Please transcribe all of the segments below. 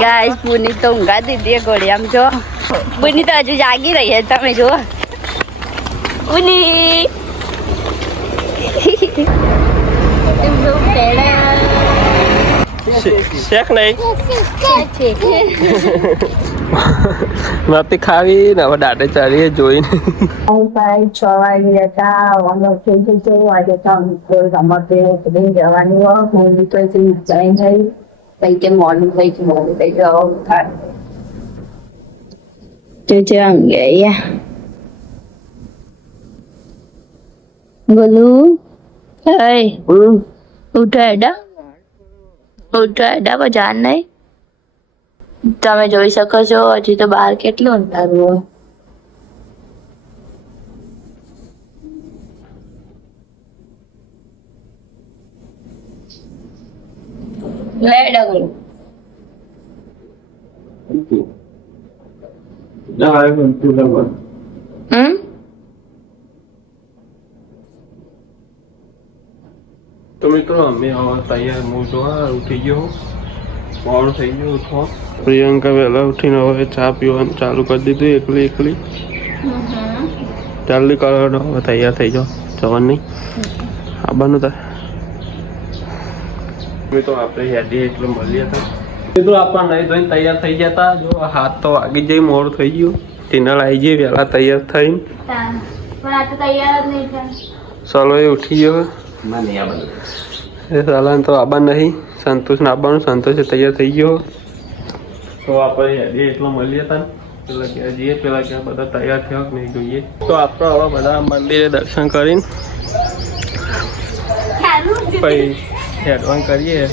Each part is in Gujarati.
गाइस पुनी तो ઊંઘા દીધી ઘોડી આમ જો પુની તો હજુ જાગી રહી છે તમે જુઓ પુની શેક નહીં નથી ખાવી ને હવે દાડે ચાલીએ જોઈને 6 વાગે હતા અમે થઈ ગયું આજે તો રમતે લઈને જવાની હોય હું તો જઈને થઈ કે મોર્નિંગ થઈ ગયો Cucu enggak ya Gulu Hei Udah ada bacaan નહીં તમે જોઈ શકો છો હજી તો બહાર કેટલું અંધારું લે ડગલું તો મિત્રો અમે તૈયાર હું જોવા ઉઠી ગયો મોડું થઈ ગયું ઉઠો પ્રિયંકા વહેલા ઉઠીને હવે ચા પીવાનું ચાલુ કરી દીધું એકલી જલ્દી કરો હવે તૈયાર થઈ જાઓ જવાનું નહીં આવવાનું થાય તો આપણે હેડી એટલે મળીએ હતા મિત્રો આપણે નહીં ધોઈને તૈયાર થઈ ગયા હતા જો હાથ તો વાગી જાય મોડું થઈ ગયું ટીનલ આવી જઈએ વહેલા તૈયાર થઈને ચલો એ ઉઠી ગયો સાલાન તો આબા નહીં સંતોષને આવવાનું સંતોષ તૈયાર થઈ ગયો તો આપણે હેડી એટલો મળીએ હતા પેલા ક્યાં જઈએ પેલા ક્યાં બધા તૈયાર થયા કે નહીં જોઈએ તો આપણે હવે બધા મંદિરે દર્શન કરીને પછી હેડવાન કરીએ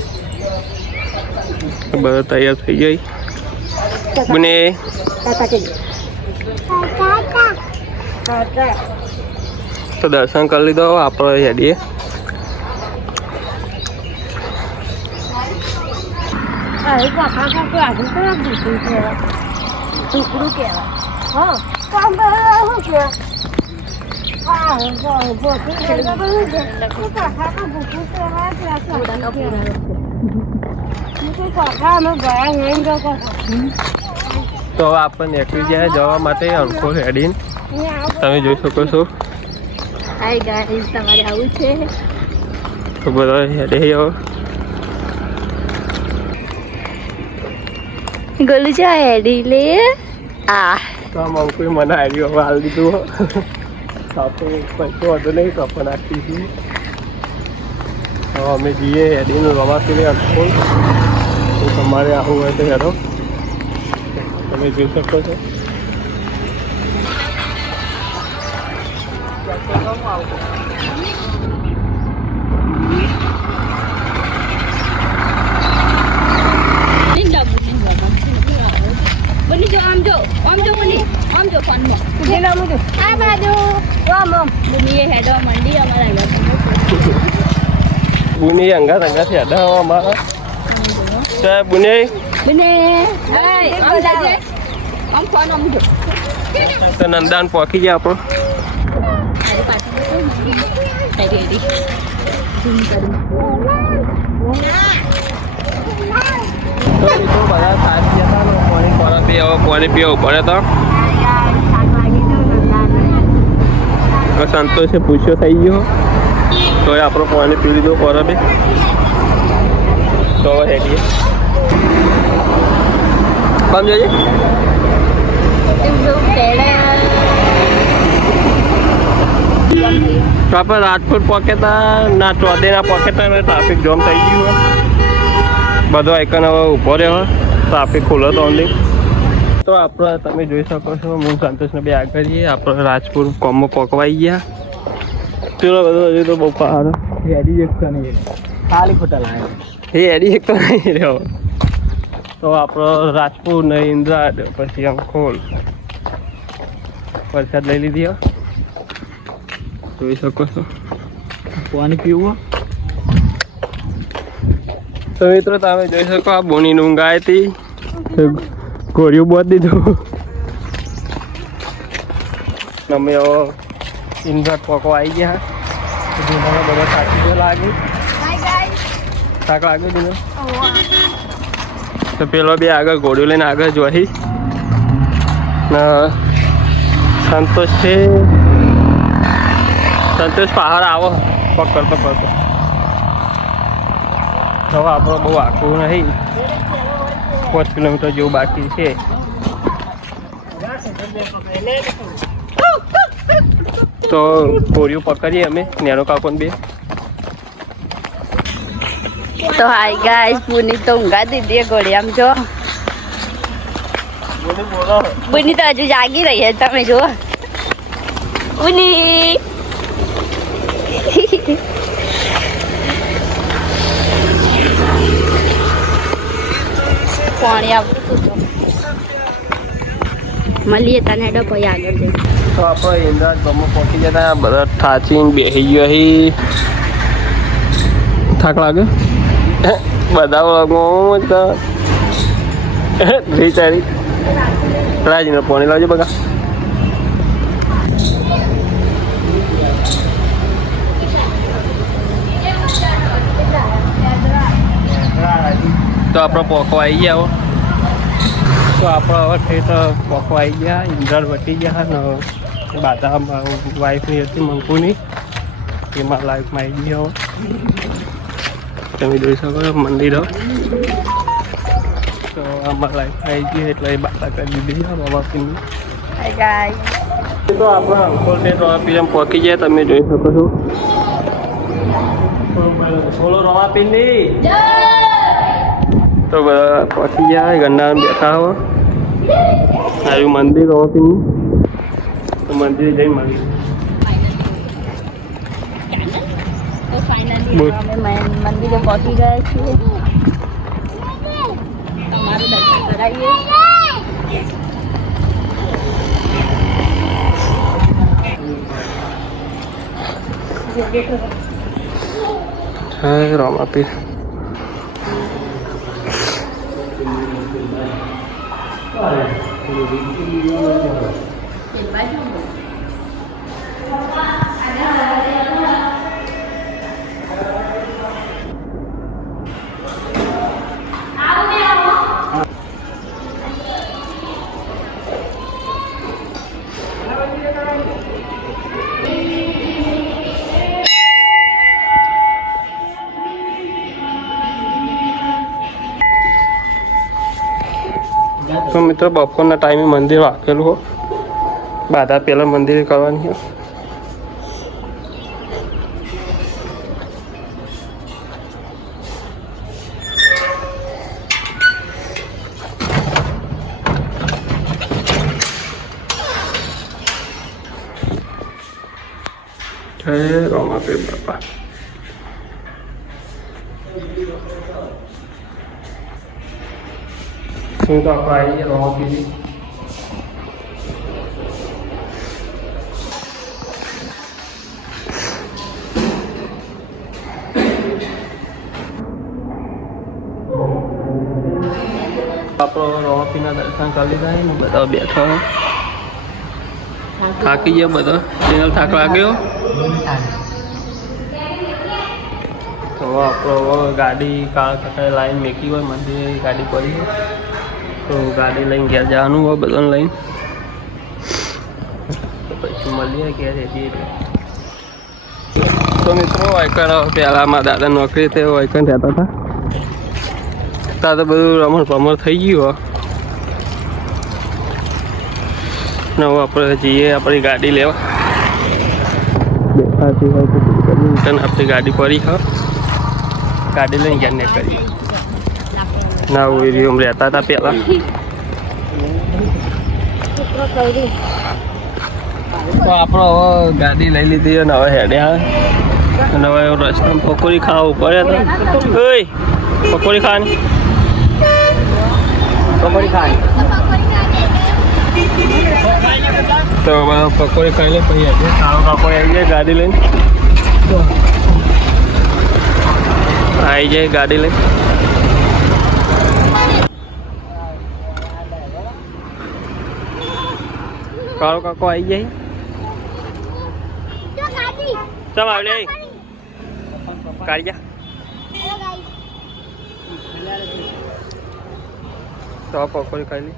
બધા તૈયાર થઈ જાય બને તો દર્શન કરી લીધો આપણે હેડીએ ટુકડું તો આપણને એકલી જાય જવા માટે અંકો હેડીને તમે જોઈ શકો છો હાય ગાઈસ તમારે આવું છે તો બધા હેડે હવે ગોલુ જા હેડી લે આ તો આમ અંકુએ મને આવ્યું હવે હાલ દીધું આપણે પૈસો વધુ નહીં તો પણ આપીશું હવે અમે જઈએ હેડીને રવાથી અંકોલ તો તમારે આવું હોય તો હેડો તમે જોઈ શકો છો બની જો આમ જો ફોનમાં આ બાજુ બની એ હેડવા મંડી અમારા બુની અંગાથી અડાવવા અમારા સાહેબ બુની બને આમ જાજે આમ ફોન આમ જો તો નંદાન પોકી ગયા આપણો રેડી ઝૂમ કરું તો બધા સાચી હતા પાણી પીવું પડે તો સંતોષે પૂછ્યો થઈ ગયો તો એ આપણો પાણી પી લીધો પરબે તો હવે હેડીએ કામ જોઈએ તો આપણે રાજકોટ પહોંચતા ના ચોદેના પહોંચતા ટ્રાફિક જામ થઈ ગયું બધો આઈકન હવે ઊભો રહ્યો ટ્રાફિક ખુલ્લો તો ઓનલી તો આપણે તમે જોઈ શકો છો હું સંતોષને બે આગળ જઈએ આપણે રાજપુર કોમો પકવાઈ ગયા ચલો બધો હજી તો બહુ પહાડ હેડી એક તો નહીં ખાલી ખોટા લાગે હેડી એક તો નહીં રહ્યો તો આપણો રાજપુર ને ઇન્દ્રાદ પછી અંકોલ વરસાદ લઈ લીધી જોઈ શકો છો પાણી પીવું તો મિત્રો તમે જોઈ શકો આ બોની ઊંઘ આવી હતી ગોળીઓ બોધ દીધું અમે ઇન્દ્રાદ પોકો આવી ગયા બધા થાકી ગયો લાગે થાક લાગ્યો દીધો તો પેલો બે આગળ ઘોડ્યું લઈને આગળ જોઈ ને સંતોષ છે. સંતોષ પહાડ આવો પકડતો પડતો હવે આપણો બહુ આખું નહીં, 5 કિલોમીટર જેવું બાકી છે. તો કોરિયું પકડીએ અમે નેનો કાકોને બે. તો હાય ગાઈસ, પુની તો ઊંઘા દીધી ઘોડી આમ જો. પુની તો હજુ જાગી રહી છે, તમે જુઓ. પુની પાણી આવતું હતું. મળીએ તને ડબ્બો આગળ જઈ. તો આપણે ઇન્દ્રાજ ગામમાં પહોંચી જતા બધા થાચીને બેસી ગયો અહીં. થાક લાગે બધા વ્લોગમાં તો રીચારી રાજીને પાણી લાવજો બગા. તો આપણો પોકો આવી ગયા. તો આપણે હવે થઈ પોકો આવી ગયા. ઇન્દ્રાજ વટી ગયા ને બાધા વાઈફની હતી મંકુની, એમાં લાઈફમાં આવી ગયો. તમે જોઈ શકો છો મંદિર. તો આમાં લાઈફ આવી ગઈ એટલે એ બાધા કરી દીધી બાબાની. તો આપણે અંકોલ ને રવાપીર પહોંચી ગયા. તમે જોઈ શકો છો. બોલો રવાપીરની. તો બધા પહોંચી ગયા. ગંડા બેઠા હો આવ્યું મંદિર રવાપીરનું. તો મંદિર જઈ મળી. મંદિરે પહોંચી ગયા છીએ. તમારું દર્શન કરાવીએ. જય રમાપીર. તો મિત્રો બપોરના ટાઈમે મંદિર રાખેલું હો. બાધા પહેલાં મંદિરે કરવાની છે. જય રમાપીર બાપા. શું તો આપણે આવી ગયા રમાપીર. આપણો રમાપીરના દર્શન કરી લીધા ને બધા બેઠા. થાકી ગયા બધા. ચેનલ થાક લાગ્યો. તો આપણો ગાડી કાળ કટાઈ લાઈન મેકી હોય મંદિરે ગાડી પડી હોય તો ગાડી લઈને ઘેર જવાનું હોય બધાને લઈને. પછી મળીએ ઘેર રેડી. તો મિત્રો વાયકણ પહેલાં મારા દાદા નોકરી તે વાયકણ રહેતા હતા. ત્યાં તો બધું રમણ ભમણ થઈ ગયું. ને હવે આપણે જઈએ આપણી ગાડી લેવા. બેઠાતી હોય તો રિટર્ન આપણી ગાડી પડી હા. ગાડી લઈને ગયા ને કરીએ ના એરિયોમાં રહેતા હતા પહેલાં. તો આપણે હવે ગાડી લઈ લીધી અને હવે હેડ્યા. અને હવે રસ્તામાં પકોડી ખાવા પડે હતા. ઓય પકોડી ખાવાની. પકોડી ખાવાની. તો પકોડી ખાઈ લે પછી આજે સારો પકોડી આવી જાય ગાડી લઈને. આવી જાય ગાડી લઈને. કાળો કાકો આવી જાય. ચમ આવડે કાઢી જા. તો આ પકોડી ખાઈ લી.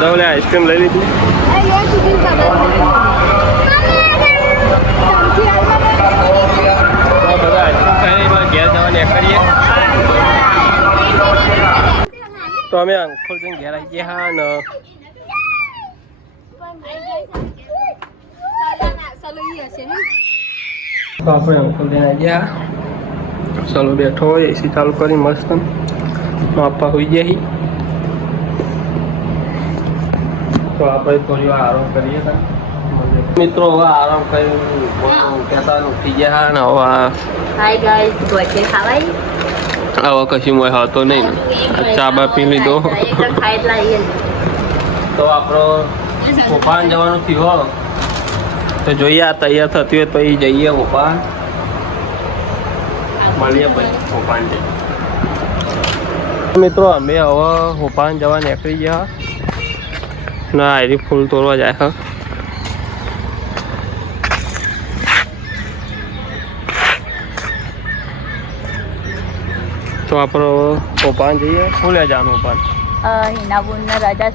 બધા ઓલે આઈસ્ક્રીમ લઈ લીધી. બધા આઈસ્ક્રીમ ખાઈને ઘેર જવાની કરીએ. તો અમે અંકલ જઈને ઘેર આવી ગયા હા ને તો આપણે અંકલ જઈને આવી ગયા. ચાલો બેઠો હોય એસી ચાલુ કરી મસ્ત આપવા હોઈ ગયા. તો આપણે થોડી વાર આરામ કરીએ મિત્રો. હવે આરામ કર્યું કહેતા ઉઠી ગયા ને હવે હાય ગાઈસ ગોચે ખાવાય હવે કશું મોય હતો નહીં ને ચા બા પી લીધો. તો આપણો ઓપાન જવાનું થયું તો જોઈએ આ તૈયાર થતી હોય તો એ જઈએ ઓપાન મળીએ પછી ઓપાન જઈએ. મિત્રો અમે હવે ઓપાન જવા નીકળી ગયા ના એરી ફૂલ તોડવા જાય હા. તો આપણે ઓપાન જઈએ. શું લે જવાનું ઓપાન? હિનાબુનને રજા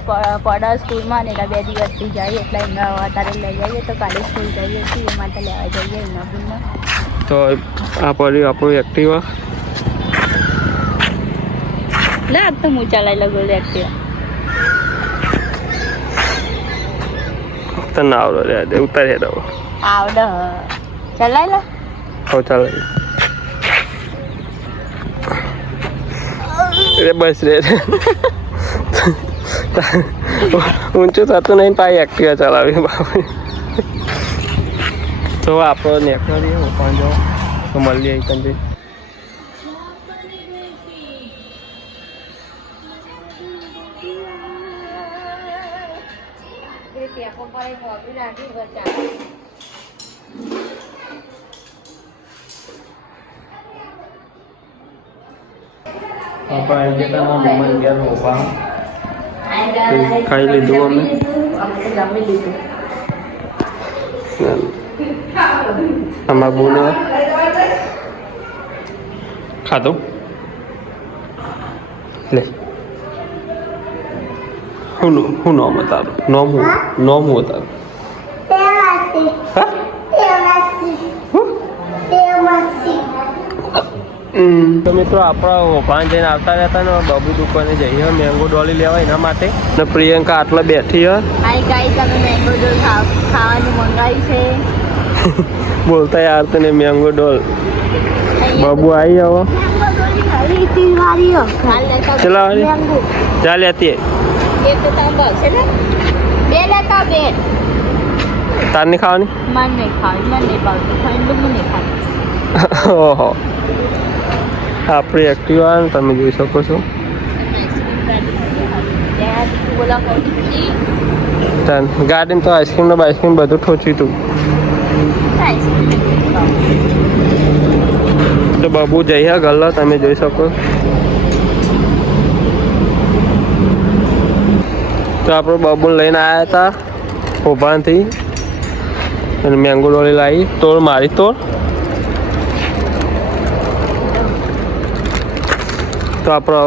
પડે સ્કૂલમાં ને એટલે 2 દિવસથી જાય એટલે એમને અત્યારે લઈ જઈએ તો કાલે સ્કૂલ જઈએ છીએ એ માટે લેવા જઈએ હિનાબુનને. તો આ પડ્યું આપણું એક્ટિવા. લે આજ તો હું ચલાવી લગું એક્ટિવા. તને આવડો રે ઉતારી દો. આવડે ચલાવી લે. હો ચલાવી રે બસ રે. ઊંચું થતું નહીં પાછી એક્ટિવા ચલાવી બાપુ. તો આપણો નેકનો રહીએ ઓપાન જાઓ તો મળીએ એકંદરે. ખાઈ લીધું અમે. અમારા બોને ખાધું લે. શું નામ તારું? નામ હું તારું? તો મિત્રો આપણા ઓપાન જઈને આવતા રહેતા ને બાબુ દુકાને જઈએ મેંગો ડોલી લેવા એના માટે. ને પ્રિયંકા આટલા બેઠી હ. ખાવાનું મંગાવ્યું છે. બોલતા યાર તને મેંગો ડોલ. બાબુ આવી હવે ચલા જા લેતી તાર નહીં ખાવાની? ઓહો આપણી એક્ટિવા તમે જોઈ શકો છો. ગાર્ડન તો આઈસ્ક્રીમ ને બાઈસ્ક્રીમ બધું ઠોચ્યું હતું. તો બાબુ જઈએ ગલ્લો તમે જોઈ શકો. તો આપણે બાબુને લઈને આવ્યા હતા ઉભાનથી અને મેંગો ડોલી લાવી. તોડ મારી તોડ. તો આપણે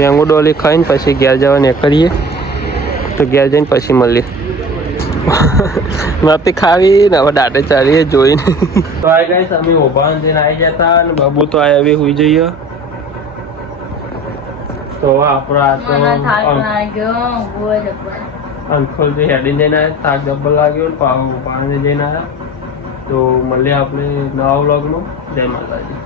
મેંગો ડોલી ખાઈને પછી ઘેર જવા નીકળીએ. તો ઘેર જઈને પછી મળીએ. નથી ખાવી ને હવે દાંતે ચાલીએ જોઈને. તો આ ગાઈસ અમે ઉભાન જઈને આવી જતા અને બાબુ તો આ હવે સુઈ જઈએ. તો આપણા અંકલ જે હેડીને જઈને આવ્યા થાક ડબલ લાગ્યો ને પાણી જઈને આવ્યા. તો મળીએ આપણે નવા વ્લોગમાં. જય માતાજી.